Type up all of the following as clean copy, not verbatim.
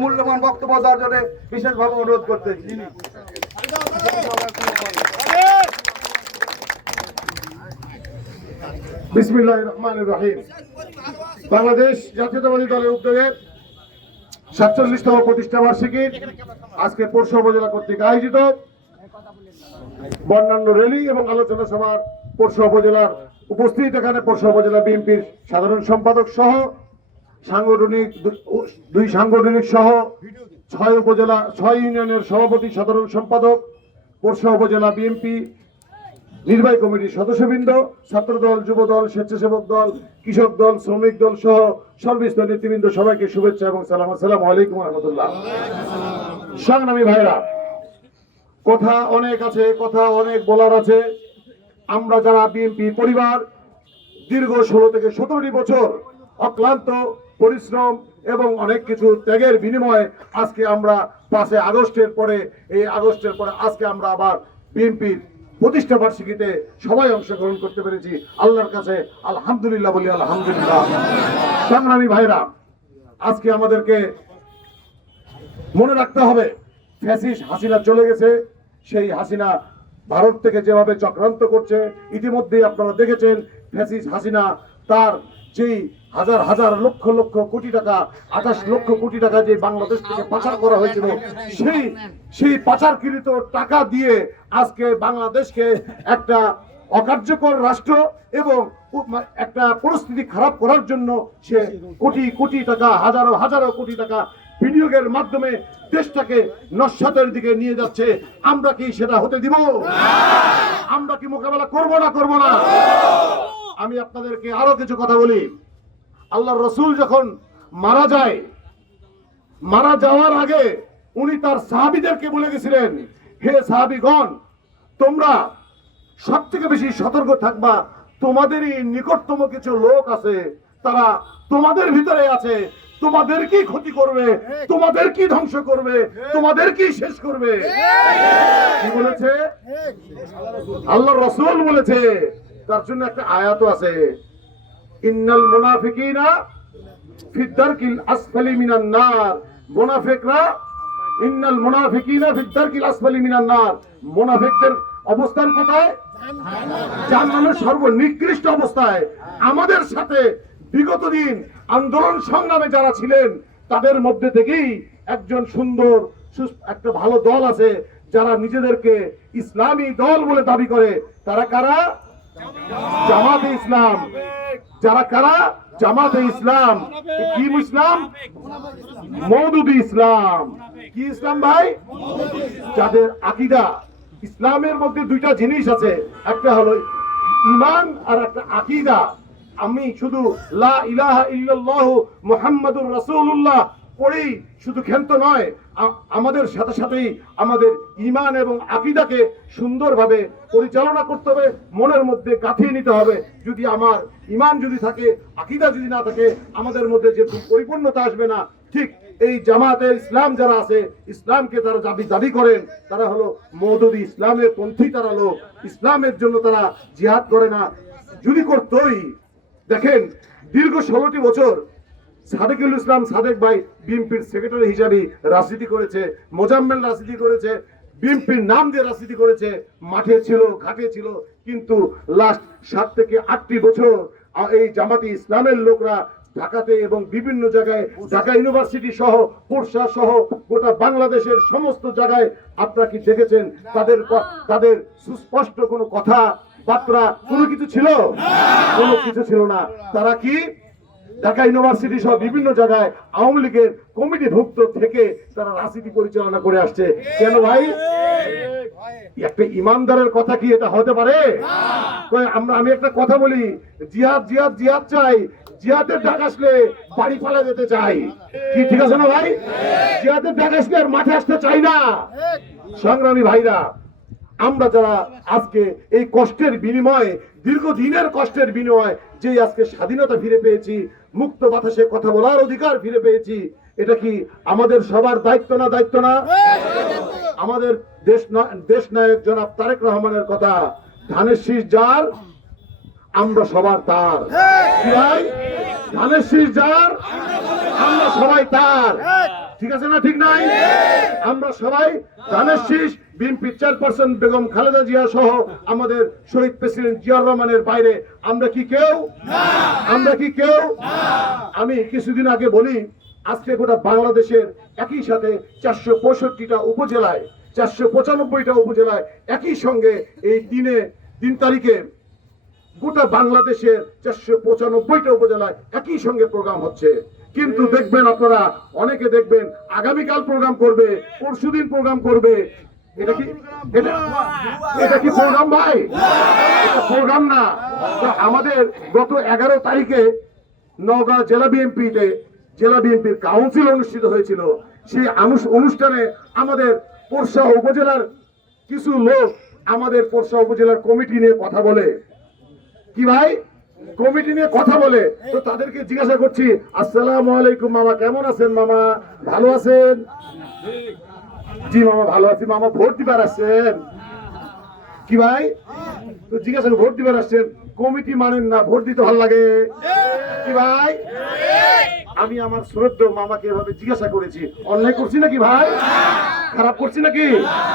মূল্যবান বক্তব্য দেওয়ার জন্য বিশেষভাবে অনুরোধ করতেছি। বিসমিল্লাহির রহমানির রহিম। বাংলাদেশ জাতীয়তাবাদী দলের উদ্যোগে ৪৭তম প্রতিষ্ঠা বার্ষিকী আজকে পরশু উপজেলা কর্তৃক আয়োজিত বর্ণাঢ্য র্যালি এবং আলোচনা সভার পরশু উপজেলার উপস্থিত এখানে পরশু উপজেলা বিএনপির সাধারণ সম্পাদক সহ দুই সাংগঠনিক সহ ৬ উপজেলা ৬ ইউনিয়নের সভাপতি সাধারণ সম্পাদক, পরশু উপজেলা বিএনপি নির্বাহী কমিটির সদস্যবৃন্দ, ছাত্রদল, যুবদল, স্বেচ্ছাসেবক দল, কৃষক দল, শ্রমিক দল সহ সর্বস্তরের নেতৃবৃন্দ সবাইকে শুভেচ্ছা এবং সালাম। আসসালামু আলাইকুম ওয়া রাহমাতুল্লাহ। সংগ্রামী ভাইরা, কথা অনেক আছে, কথা অনেক বলার আছে। আমরা যারা বিএনপি পরিবার দীর্ঘ ১৬ থেকে ১৭টি বছর অক্লান্ত পরিশ্রম এবং অনেক কিছু ত্যাগের বিনিময়ে আজকে আমরা ৫ আগস্টের পরে আজকে আমরা আবার বিএনপির প্রতিষ্ঠা বার্ষিকীতে সবাই অংশগ্রহণ করতে পেরেছি। আল্লাহর কাছে আলহামদুলিল্লাহ বলি, আলহামদুলিল্লাহ। সংগ্রামী ভাইরা, আজকে আমাদেরকে মনে রাখতে হবে, ফ্যাসিস্ট হাসিনা চলে গেছে। সেই হাসিনা ভারত থেকে যেভাবে চক্রান্ত করছে, ইতিমধ্যেই আপনারা দেখেছেন ফ্যাসিস্ট হাসিনা তার যেই হাজার হাজার লক্ষ লক্ষ কোটি টাকা, ২৮ লক্ষ কোটি টাকা যে বাংলাদেশ থেকে পাচার করা হয়েছিল, সেই পাচারকৃত টাকা দিয়ে আজকে বাংলাদেশকে একটা অকার্যকর রাষ্ট্র এবং একটা পরিস্থিতি খারাপ করার জন্য সে কোটি কোটি টাকা, হাজারো হাজারো কোটি টাকা বিনিয়োগের মাধ্যমে দেশটাকে নস্যাতের দিকে নিয়ে যাচ্ছে। আমরা কি সেটা হতে দিব? আমরা কি মোকাবেলা করব না? আমি আপনাদেরকে আরো কিছু কথা বলি। আল্লাহর রাসূল যখন মারা যাওয়ার আগে উনি তার সাহাবীদেরকে বলে গেছিলেন, হে সাহাবীগণ, তোমরা সবথেকে বেশি সতর্ক থাকবা। তোমাদেরই নিকটতম কিছু লোক আছে, তারা তোমাদের ভিতরে আছে, তোমাদেরকেই ক্ষতি করবে, তোমাদেরকেই ধ্বংস করবে, তোমাদেরকেই শেষ করবে। কি বলেছে? আল্লাহর রাসূল বলেছে। তার জন্য একটা আয়াত আছে, ইন্নাল মুনাফিকিনা ফি দারকিল আসফালি মিনান নার। মুনাফিকরা, ইন্নাল মুনাফিকিনা ফি দারকিল আসফালি মিনান নার। মুনাফিকদের অবস্থান কোথায়? জাহান্নামের সর্বনিকৃষ্ট অবস্থায়। আমাদের সাথে বিগত দিন আন্দোলন সংগ্রামে যারা ছিলেন, তাদের মধ্যে থেকেই একজন সুন্দর একটা ভালো দল আছে যারা নিজেদেরকে ইসলামী দল বলে দাবি করে। তারা কারা? জামাতে ইসলাম। যারা কারা? জামাতে ইসলাম। কি ইসলাম? মওদুদি ইসলাম। কি ইসলাম ভাই? যাদের আকীদা, ইসলামের মধ্যে দুইটা জিনিস আছে, একটা হলো ঈমান আর একটা আকীদা। আমি শুধু লা ইলাহা ইল্লাল্লাহ মুহাম্মাদুর রাসূলুল্লাহ পড়েই শুধু ক্ষান্ত নয়, আমাদের সাথে সাথেই আমাদের ঈমান এবং আকীদাকে সুন্দরভাবে পরিচালনা করতে হবে, মনের মধ্যে গাঁথিয়ে নিতে হবে। যদি আমার ঈমান যদি থাকে, আকীদা যদি না থাকে, আমাদের মধ্যে যে পরিপূর্ণতা আসবে না। ঠিক এই জামাতে ইসলাম যারা আছে, ইসলামকে তারা দাবি করেন, তারা হলো মওদুদি ইসলামের পন্থী। তারা লোক ইসলামের জন্য তারা জিহাদ করে না। যদি করতোই, দেখেন দীর্ঘ 16টি বছর সাদেকুল ইসলাম সাদেক ভাই বিএনপির সেক্রেটারি হিসাবে রাজনীতি করেছে, মোজাম্মেল রাজনীতি করেছে, বিএনপির নাম দিয়ে রাজনীতি করেছে, মাঠে ছিল, ঘাটে ছিল। কিন্তু লাস্ট 7 থেকে 8টি বছর এই জামাতি ইসলামের লোকরা ঢাকাতে এবং বিভিন্ন জায়গায়, ঢাকা ইউনিভার্সিটি সহ, পোরশা সহ গোটা বাংলাদেশের সমস্ত জায়গায় আপনারা কি দেখেছেন তাদের সুস্পষ্ট কোনো কথা বার্তা কোনো কিছু ছিল? কোনো কিছু ছিল না। তারা কি ঢাকা ইউনিভার্সিটি সহ বিভিন্ন জায়গায় আওয়ামী লীগের কমিটিভুক্ত থেকে তারা রাজনীতি পরিচালনা করে আসছে। কেন ভাই? একটা ইমানদারের কথা কি এটা হতে পারে? আমি একটা কথা বলি, জিহাদ জিহাদ জিহাদ চাই, জিহাদের ডাক আসলে বাড়ি পালা যেতে চাই। কি ঠিক আছে না ভাই? জিহাদের ডাক আসলে আর মাঠে আসতে চাই না। সংগ্রামী ভাইরা, আমরা যারা আজকে এই কষ্টের বিনিময়ে, দীর্ঘদিনের কষ্টের বিনিময়ে যে আজকে স্বাধীনতা ফিরে পেয়েছি, মুক্ত বাতাসে কথা বলার অধিকার ফিরে পেয়েছি, এটা কি আমাদের সবার দায়িত্ব না? আমাদের দেশ নায়ক জনাব তারেক রহমানের কথা, ধানের শীষ যার, আমরা সবার তার। ধানের শীষ যার, আমরা সবাই তার। ঠিক আছে না ঠিক নাই? আমরা সবাই ধানের শীষ বিএনপির চেয়ারপারসন বেগম খালেদা জিয়া সহ আমাদের শহীদ প্রেসিডেন্ট জিয়াউর রহমানের বাইরে আমরা কি কেউ? আমরা কি কেউ? আমি কিছুদিন আগে বলি, আজকে গোটা বাংলাদেশের একই সাথে 465টা উপজেলায় 495টা উপজেলায় একই সঙ্গে এই 3 তারিখে গোটা বাংলাদেশের 495টা উপজেলায় একই সঙ্গে প্রোগ্রাম হচ্ছে। কিন্তু দেখবেন আপনারা, অনেকে দেখবেন আগামীকাল প্রোগ্রাম করবে, পরশুদিন প্রোগ্রাম করবে। এটা কি এটা কি প্রোগ্রাম ভাই? এটা প্রোগ্রাম না। তো আমাদের গত 11 তারিখে নওগাঁ জেলা বিএনপির কাউন্সিল অনুষ্ঠিত হয়েছিল। সেই অনুষ্ঠানে আমাদের পোরশা উপজেলার কিছু লোক আমাদের পোরশা উপজেলার কমিটি নিয়ে কথা বলে। কি ভাই? কমিটি নিয়ে কথা বলে। তো তাদেরকে জিজ্ঞাসা করছি, আসসালামু আলাইকুম মামা, কেমন আছেন মামা? ভালো আছেন? জি মামা ভালো আছি। মামা ভোট দিবার আসছেন? কি ভাই? তো জিজ্ঞাসা ভোট দিবার আসছেন, কমিটি মানেন না, ভোট দিতে ভালো লাগে? কি ভাই? আমি আমার শ্রদ্ধেয় মামাকে এভাবে জিজ্ঞাসা করেছি, অন্যায় করছি নাকি ভাই? খারাপ করছি নাকি?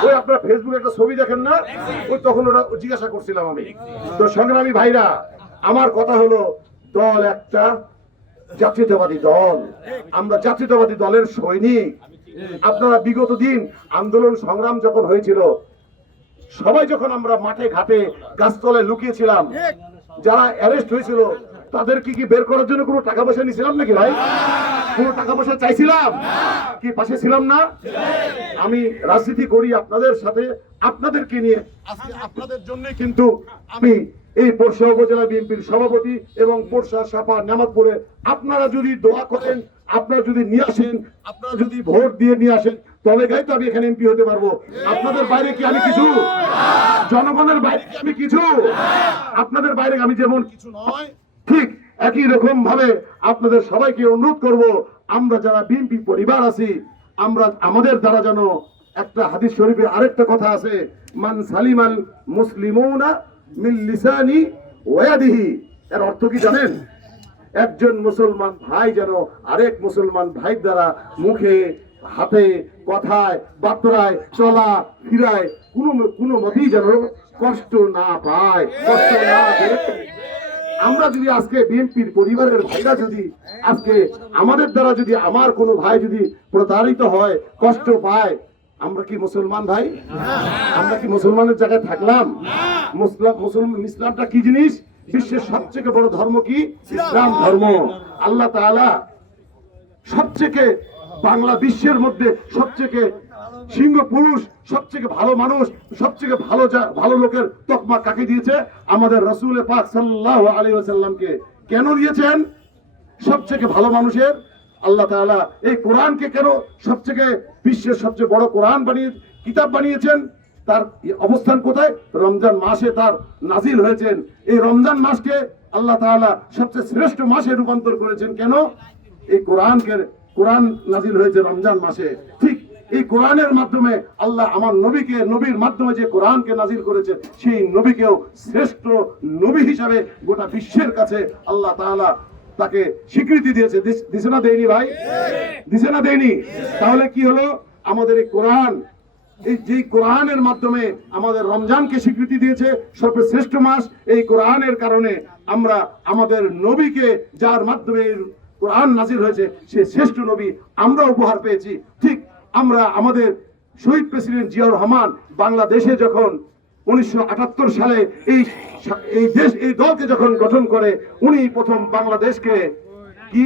ওই আপনারা ফেসবুকে একটা ছবি দেখেন না, ওই তখন ওটা জিজ্ঞাসা করছিলাম আমি। তো সংগ্রামী ভাইরা, আমার কথা হলো, দল একটা জাতীয়তাবাদী দল, আমরা জাতীয়তাবাদী দলের সৈনিক। আপনারা বিগত দিন আন্দোলন সংগ্রাম যখন হয়েছিল, সবাই যখন আমরা মাঠে ঘাটে গাছতলায় লুকিয়েছিলাম, যারা অ্যারেস্ট হয়েছিল তাদের কি বের করার জন্য কোনো টাকা পয়সা নিয়েছিলাম নাকি ভাই? কোনো টাকা পয়সা চাইছিলাম কি? পাশে ছিলাম না? আমি রাজনীতি করি আপনাদের সাথে, আপনাদেরকে নিয়ে। আজকে আপনাদের জন্য কিন্তু আমি এই পোরশা উপজেলা বিএনপির সভাপতি এবং পোরশা সাপা নামাজপুরে, আপনারা যদি দোয়া করেন, আপনারা যদি নিয়ে আসেন, আপনারা যদি ভোট দিয়ে নিয়ে আসেন, তবে গাই তো আমি এখানে এমপি হতে পারবো। আপনাদের বাইরে কি আমি কিছু? জনগণের বাইরে কি আমি কিছু? আপনাদের বাইরে আমি যেমন কিছু নয়, ঠিক একই রকম ভাবে আপনাদের সবাইকে অনুরোধ করব, আমরা যারা বিএনপি পরিবার আছি, আমরা আমাদের দ্বারা যেন, একটা হাদিস শরীফে আরেকটা কথা আছে, মান সালিমাল মুসলিমুনা মিন লিসানি ওয়া ইয়াদিহি। এর অর্থ কি জানেন? একজন মুসলমান ভাই যেন আরেক মুসলমান ভাই দ্বারা মুখে, হাতে, কথায়, বার্তায়, চলা ফিরায় কোনো মতেই যেন কষ্ট না পায়, কষ্ট না দেয়। আমরা যদি আজকে বিএনপির পরিবারের ভাইরা যদি আজকে আমাদের দ্বারা যদি আমার কোনো ভাই যদি প্রতারিত হয়, কষ্ট পায়, আমরা কি মুসলমান ভাই? আমরা কি মুসলমানের জায়গায় থাকলাম? ইসলামটা কি জিনিস? বিশ্বের সবচেয়ে বড় ধর্ম কি? ইসলাম ধর্ম। আল্লাহ তাআলা সবচেয়ে বাংলা বিশ্বের মধ্যে সবচেয়ে সিংহ পুরুষ, সবচেয়ে ভালো মানুষ, সবচেয়ে ভালো লোকের তকমা কাকে দিয়েছে? আমাদের রাসূল পাক সাল্লাল্লাহু আলাইহি ওয়াসাল্লামকে। কেন দিয়েছেন সবচেয়ে ভালো মানুষের? আল্লাহ তাআলা এই কোরআনকে কেন সবচেয়ে বিশ্বের সবচেয়ে বড় কোরআন কিতাব বানিয়েছেন? তার অবস্থান কোথায়? রমজান মাসে তার নাজিল হয়েছেন। এই রমজান মাসকে আল্লাহ তাআলা সবচেয়ে শ্রেষ্ঠ মাসে রূপান্তর করেছেন। কেন? এই কোরআন নাজিল হয়েছে রমজান মাসে। ঠিক এই কোরআনের মাধ্যমে আল্লাহ আমার নবীর মাধ্যমে যে কোরআনকে নাজিল করেছে, সেই নবীকেও শ্রেষ্ঠ নবী হিসাবে গোটা বিশ্বের কাছে আল্লাহ তাআলা তাকে স্বীকৃতি দিয়েছে। দিছে না দেয়নি ভাই? দিছে না দেয়নি? তাহলে কি হলো? আমাদের এই কোরআন, এই যে কোরআনের মাধ্যমে আমাদের রমজানকে স্বীকৃতি দিয়েছে সর্বশ্রেষ্ঠ মাস। এই কোরআনের কারণে আমরা আমাদের নবীকে, যার মাধ্যমে কোরআন নাজিল হয়েছে, সে শ্রেষ্ঠ নবী আমরা উপহার পেয়েছি। ঠিক আমরা আমাদের শহীদ প্রেসিডেন্ট জিয়াউর রহমান বাংলাদেশে যখন 1978 সালে এই দলকে যখন গঠন করে, উনি প্রথম বাংলাদেশকে কি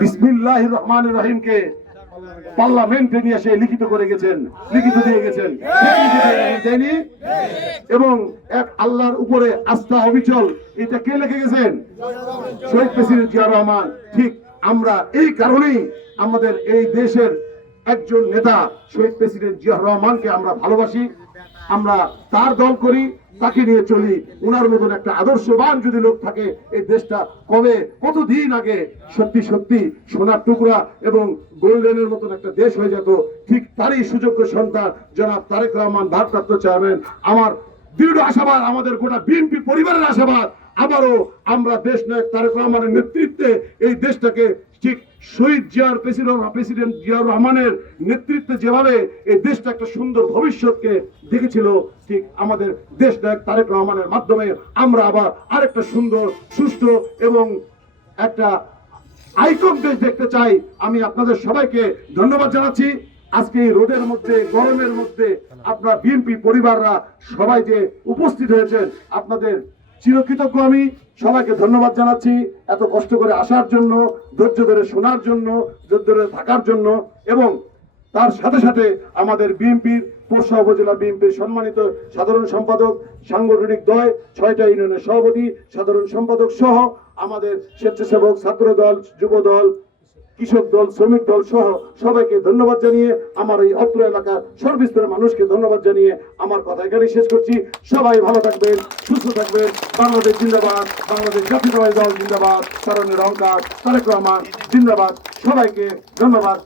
বিসমিল্লাহির রহমানির রহিমকে পার্লামেন্টে নিয়ে এসে লিখিত দিয়ে গেছেন। এবং এক আল্লাহর উপরে আস্থা অবিচল, এটা কে লিখে গেছেন? শহীদ প্রেসিডেন্ট জিয়াউর রহমান। ঠিক আমরা এই কারণেই আমাদের এই দেশের একজন নেতা শহীদ প্রেসিডেন্ট জিয়াউর রহমানকে আমরা ভালোবাসি, আমরা তার দল করি, তাকে নিয়ে চলি। উনার মতন একটা আদর্শবান যদি লোক থাকে, এই দেশটা কতদিন আগে সত্যি সোনার টুকরা এবং গোল্ডেনের মতন একটা দেশ হয়ে যেত। ঠিক তারই সুযোগ্য সন্তান জনাব তারেক রহমান, ভারপ্রাপ্ত চেয়ারম্যান। আমার দৃঢ় আশাবাদ, আমাদের গোটা বিএনপি পরিবারের আশাবাদ, আবারও আমরা দেশ নায়ক তারেক রহমানের নেতৃত্বে এই দেশটাকে ঠিক শহীদ প্রেসিডেন্ট জিয়াউর রহমানের নেতৃত্বে যেভাবে এই দেশটা একটা সুন্দর ভবিষ্যৎকে দেখেছিল, ঠিক আমাদের দেশ নায়ক তারেক রহমানের মাধ্যমে আমরা আবার আরেকটা সুন্দর, সুষ্ঠু এবং একটা আইকন দেশ দেখতে চাই। আমি আপনাদের সবাইকে ধন্যবাদ জানাচ্ছি। আজকে এই রোদের মধ্যে, গরমের মধ্যে আপনার বিএনপি পরিবাররা সবাই যে উপস্থিত হয়েছেন, আপনাদের চিরকৃতজ্ঞ। আমি সবাইকে ধন্যবাদ জানাচ্ছি এত কষ্ট করে আসার জন্য, ধৈর্য ধরে শোনার জন্য, ধৈর্য ধরে থাকার জন্য। এবং তার সাথে সাথে আমাদের বিএনপির পোরশা উপজেলা বিএনপির সম্মানিত সাধারণ সম্পাদক, সাংগঠনিক দল, 6টা ইউনিয়নের সভাপতি, সাধারণ সম্পাদক সহ আমাদের স্বেচ্ছাসেবক, ছাত্র দল, যুব দল, কৃষক দল, শ্রমিক দল সহ সবাইকে ধন্যবাদ জানিয়ে, আমার এই অত্র এলাকার সর্বস্তরের মানুষকে ধন্যবাদ জানিয়ে আমার কথা এখানে শেষ করছি। সবাই ভালো থাকবেন, সুস্থ থাকবেন। বাংলাদেশ জিন্দাবাদ, বাংলাদেশ জাতীয়তাবাদী দল জিন্দাবাদ, তারুণ্যের অহংকার তারেক রহমান জিন্দাবাদ। সবাইকে ধন্যবাদ।